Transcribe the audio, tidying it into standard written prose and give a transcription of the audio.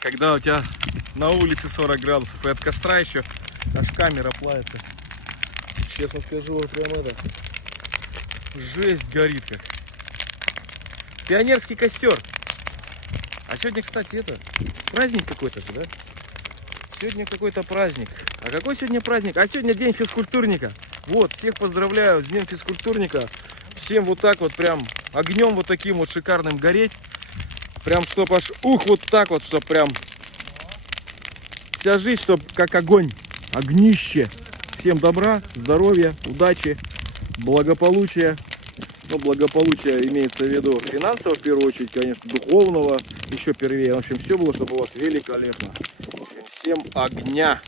Когда у тебя на улице 40 градусов и от костра еще аж камера плавится. Честно скажу, вот прям это жесть горит как. Пионерский костер. А сегодня, кстати, это праздник какой-то же, да? Сегодня какой-то праздник. А какой сегодня праздник? А сегодня день физкультурника. Вот, всех поздравляю с днем физкультурника. Всем вот так вот прям огнем вот таким вот шикарным гореть. Прям чтоб аж вот так вот, чтоб прям вся жизнь, чтоб как огонь, огнище. Всем добра, здоровья, удачи, благополучия. Ну, благополучие имеется в виду финансово, в первую очередь, конечно, духовного, еще первее. В общем, все было, чтобы у вас великолепно. Всем огня!